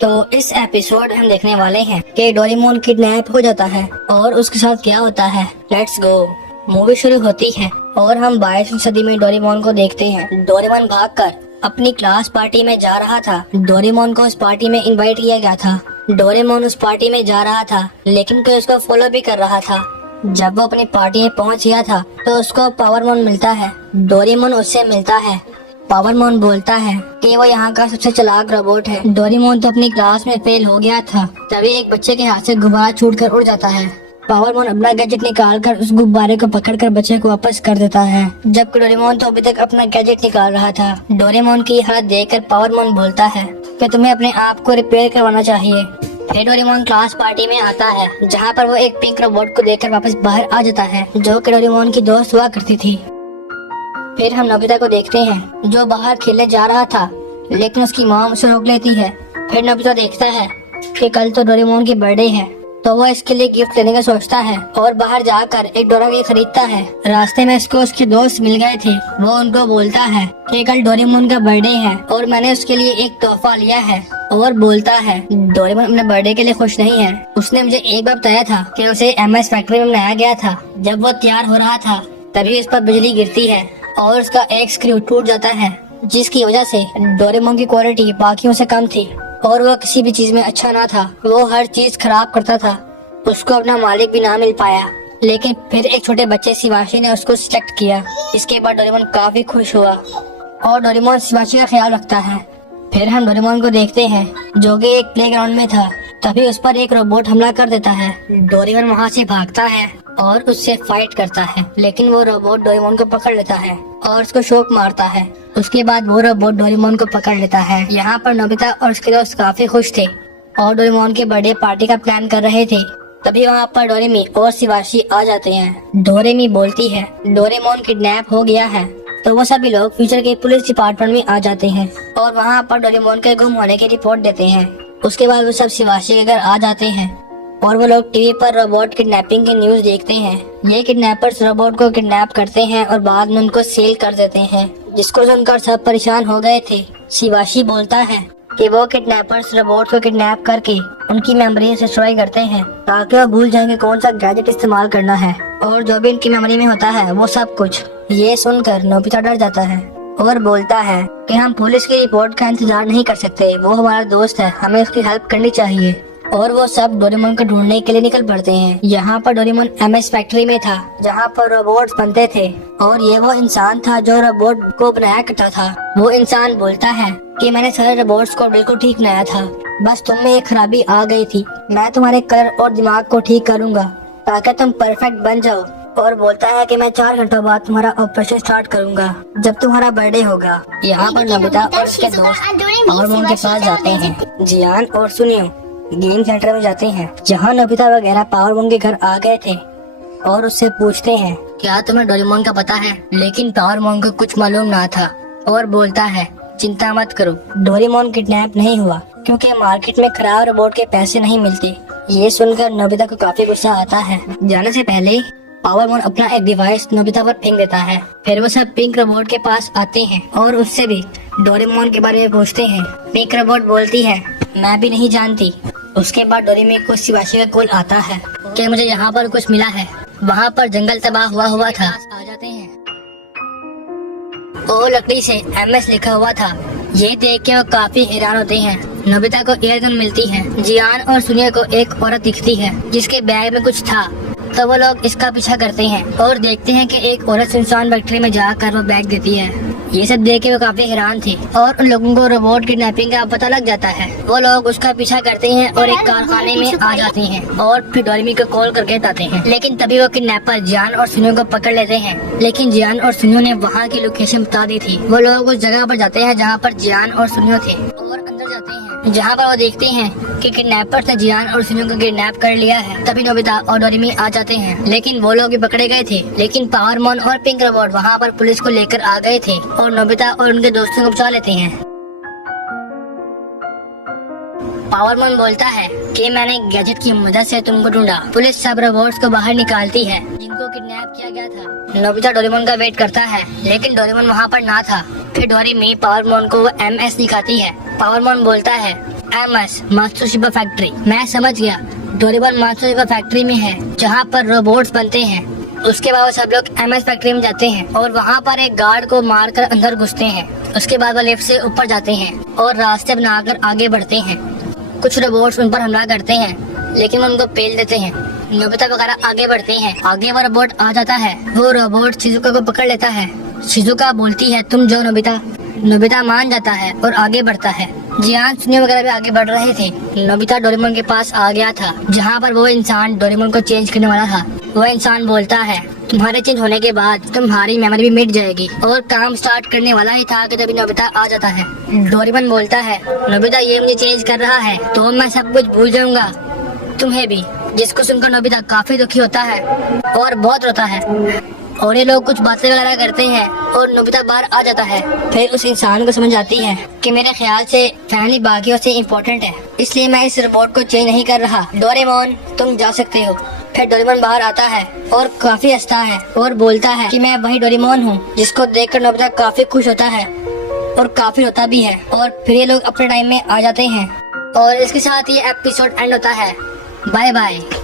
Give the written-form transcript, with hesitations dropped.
तो इस एपिसोड हम देखने वाले हैं कि डोरेमोन किडनैप हो जाता है और उसके साथ क्या होता है। Let's go. मूवी शुरू होती है और हम 22वीं सदी में डोरेमोन को देखते हैं। डोरेमोन भागकर अपनी क्लास पार्टी में जा रहा था। डोरेमोन को उस पार्टी में इनवाइट किया गया था। डोरेमोन उस पार्टी में जा रहा था लेकिन कोई उसको फॉलो भी कर रहा था। जब वो अपनी पार्टी में पहुंच गया था तो उसको पावरमोन मिलता है। डोरेमोन उससे मिलता है। पावरमोन बोलता है कि वो यहाँ का सबसे चालाक रोबोट है। डोरेमोन तो अपनी क्लास में फेल हो गया था। तभी एक बच्चे के हाथ से गुब्बारा छूटकर उड़ जाता है। पावरमोन अपना गैजेट निकाल कर उस गुब्बारे को पकड़कर बच्चे को वापस कर देता है, जबकि डोरेमोन तो अभी तक अपना गैजेट निकाल रहा था। डोरेमोन की हालत देखकर पावरमोन बोलता है कि तुम्हें अपने आप को रिपेयर करवाना चाहिए। फिर डोरेमोन क्लास पार्टी में आता है जहाँ पर वो एक पिंक रोबोट को देखकर वापस बाहर आ जाता है जो कि डोरेमोन की दोस्त हुआ करती थी। फिर हम नोबिता को देखते हैं जो बाहर खेलने जा रहा था लेकिन उसकी मॉम उसे रोक लेती है। फिर नोबिता देखता है कि कल तो डोरेमोन की बर्थडे है तो वो इसके लिए गिफ्ट लेने का सोचता है और बाहर जाकर एक डोरा खरीदता है। रास्ते में इसको उसके दोस्त मिल गए थे। वो उनको बोलता है कि कल डोरेमोन का बर्थडे है और मैंने उसके लिए एक तोहफा लिया है और बोलता है डोरेमोन अपने बर्थडे के लिए खुश नहीं है। उसने मुझे एक बार बताया था कि उसे एमएस फैक्ट्री में बनाया गया था। जब वो तैयार हो रहा था तभी उस पर बिजली गिरती है और उसका एक स्क्रू टूट जाता है जिसकी वजह से डोरेमोन की क्वालिटी बाकियों से कम थी और वो किसी भी चीज में अच्छा ना था। वो हर चीज खराब करता था। उसको अपना मालिक भी ना मिल पाया। लेकिन फिर एक छोटे बच्चे शिवाशी ने उसको सिलेक्ट किया। इसके बाद डोरेमोन काफी खुश हुआ और डोरेमोन शिवाशी का ख्याल रखता है। फिर हम डोरेमोन को देखते हैं जो कि एक प्लेग्राउंड में था। तभी उस पर एक रोबोट हमला कर देता है। डोरेमोन वहाँ से भागता है और उससे फाइट करता है लेकिन वो रोबोट डोरेमोन को पकड़ लेता है और उसको शॉक मारता है। उसके बाद वो रोबोट डोरेमोन को पकड़ लेता है। यहाँ पर नोबिता और उसके दोस्त काफी खुश थे और डोरेमोन के बर्थडे पार्टी का प्लान कर रहे थे। तभी वहाँ पर डोरेमी और शिवाशी आ जाते हैं। डोरेमी बोलती है डोरेमोन किडनैप हो गया है तो वो सभी लोग फ्यूचर के पुलिस डिपार्टमेंट में आ जाते हैं और वहाँ पर डोरेमोन के गुम होने की रिपोर्ट देते हैं। उसके बाद वो सब शिवाशी के घर आ जाते हैं और वो लोग टीवी पर रोबोट किडनैपिंग की न्यूज देखते हैं। ये किडनैपर्स रोबोट को किडनैप करते हैं और बाद में उनको सेल कर देते हैं, जिसको सुनकर सब परेशान हो गए थे। शिवाशी बोलता है कि वो किडनैपर्स रोबोट को किडनैप करके उनकी मेमोरी डिस्ट्रॉय करते हैं ताकि वो भूल जाएंगे कौन सा गैजेट इस्तेमाल करना है और जो भी उनकी मेमोरी में होता है वो सब कुछ। ये सुनकर नोबिता डर जाता है और बोलता है कि हम पुलिस की रिपोर्ट का इंतजार नहीं कर सकते। वो हमारा दोस्त है, हमें उसकी हेल्प करनी चाहिए। और वो सब डोरेमोन को ढूंढने के लिए निकल पड़ते हैं। यहाँ पर डोरेमोन एमएस फैक्ट्री में था जहाँ पर रोबोट्स बनते थे और ये वो इंसान था जो रोबोट को बनाया करता था। वो इंसान बोलता है कि मैंने सारे रोबोट्स को बिल्कुल ठीक बनाया था, बस तुम में एक खराबी आ गई थी। मैं तुम्हारे कलर और दिमाग को ठीक करूँगा ताकि तुम परफेक्ट बन जाओ। और बोलता है कि मैं 4 घंटों बाद तुम्हारा ऑपरेशन स्टार्ट करूंगा जब तुम्हारा बर्थडे होगा। यहाँ पर नोबिता और उसके दोस्त पावरमोन के पास जाते हैं। जियान और सुनियो गेम सेंटर में जाते हैं जहाँ नोबिता वगैरह पावरमोन के घर आ गए थे और उससे पूछते हैं क्या तुम्हें डोरेमोन का पता है। लेकिन पावरमोन को कुछ मालूम ना था और बोलता है चिंता मत करो, डोरेमोन किडनैप नहीं हुआ क्योंकि मार्केट में खराब रोबोट के पैसे नहीं मिलते। ये सुनकर नोबिता को काफी गुस्सा आता है। जाने से पहले पावरमोन अपना एक डिवाइस नोबिता पर फेंक देता है। फिर वो सब पिंक रोबोट के पास आते हैं और उससे भी डोरेमोन के बारे में पूछते हैं। पिंक रोबोट बोलती है मैं भी नहीं जानती। उसके बाद डोरेमी को शिवाशी का कॉल आता है कि मुझे यहाँ पर कुछ मिला है। वहाँ पर जंगल तबाह हुआ था। आ जाते हैं और लकड़ी से एमएस लिखा हुआ था। ये देख के वो काफी हैरान होते हैं। नोबिता को एयरगन मिलती है। जियान और सुनिया को एक औरत दिखती है जिसके बैग में कुछ था तो वो लोग इसका पीछा करते हैं और देखते हैं कि एक औरत इंसान फैक्ट्री में जाकर वो बैग देती है। ये सब देख के वो काफी हैरान थे और उन लोगों को रोबोट किडनैपिंग का पता लग जाता है। वो लोग उसका पीछा करते हैं और एक कारखाने में आ जाते हैं और फिर डोरेमी को कॉल करके बताते हैं। लेकिन तभी वो किडनैपर जियान और सुनियो को पकड़ लेते हैं। लेकिन जियान और सुनियो ने वहाँ की लोकेशन बता दी थी। वो लोग उस जगह पर जाते हैं जहाँ पर जियान और सुनियो थे और अंदर जाते हैं जहाँ पर वो देखते हैं कि किडनैपर्स ने जियान और सुनियो को किडनैप कर लिया है। तभी नोबिता और डोरेमी आ जाते हैं लेकिन वो लोग भी पकड़े गए थे। लेकिन पावरमोन और पिंक रोबोट वहाँ पर पुलिस को लेकर आ गए थे और नोबिता और उनके दोस्तों को बचा लेते हैं। पावरमोन बोलता है कि मैंने गैजेट की मदद से तुमको ढूंढा। पुलिस सब रोबोट्स को बाहर निकालती है जिनको किडनैप किया गया था। नोबिता डोरेमोन का वेट करता है लेकिन डोरेमोन वहाँ पर ना था। फिर डोरेमी पावरमोन को एमएस दिखाती है। पावरमोन बोलता है MS मात्सुशिबा फैक्ट्री। मैं समझ गया, डोरेमोन मात्सुशिबा फैक्ट्री में है जहाँ पर रोबोट्स बनते हैं। उसके बाद वो सब लोग MS फैक्ट्री में जाते हैं और वहाँ पर एक गार्ड को मारकर अंदर घुसते हैं। उसके बाद वो लिफ्ट से ऊपर जाते हैं और रास्ते बनाकर आगे बढ़ते हैं। कुछ रोबोट्स उन पर हमला करते हैं लेकिन वो उनको पेल देते हैं। नोबिता वगैरह आगे बढ़ते हैं। आगे वो रोबोट आ जाता है। वो रोबोट शिजुका को पकड़ लेता है। शिजुका बोलती है तुम जो नोबिता। नोबिता मान जाता है और आगे बढ़ता है। जियान सुनियो वगैरह भी आगे बढ़ रहे थे। नोबिता डोरेमोन के पास आ गया था जहाँ पर वो इंसान डोरेमोन को चेंज करने वाला था। वो इंसान बोलता है तुम्हारे चेंज होने के बाद तुम्हारी मेमोरी भी मिट जाएगी, और काम स्टार्ट करने वाला ही था कि तभी नोबिता आ जाता है। डोरेमोन बोलता है नोबिता ये मुझे चेंज कर रहा है तो मैं सब कुछ भूल जाऊंगा, तुम्हें भी। जिसको सुनकर नोबिता काफी दुखी होता है और बहुत रोता है और ये लोग कुछ बातें वगैरह करते हैं और नोबिता बाहर आ जाता है। फिर उस इंसान को समझ आती है कि मेरे ख्याल से फैमिली बाकियों से इम्पोर्टेंट है, इसलिए मैं इस रिपोर्ट को चेंज नहीं कर रहा। डोरेमोन तुम जा सकते हो। फिर डोरेमोन बाहर आता है और काफी हंसता है और बोलता है कि मैं वही डोरेमोन हूँ, जिसको देखकर नोबिता काफी खुश होता है और काफी रोता भी है। और फिर ये लोग अपने टाइम में आ जाते हैं और इसके साथ ये एपिसोड एंड होता है। Bye bye.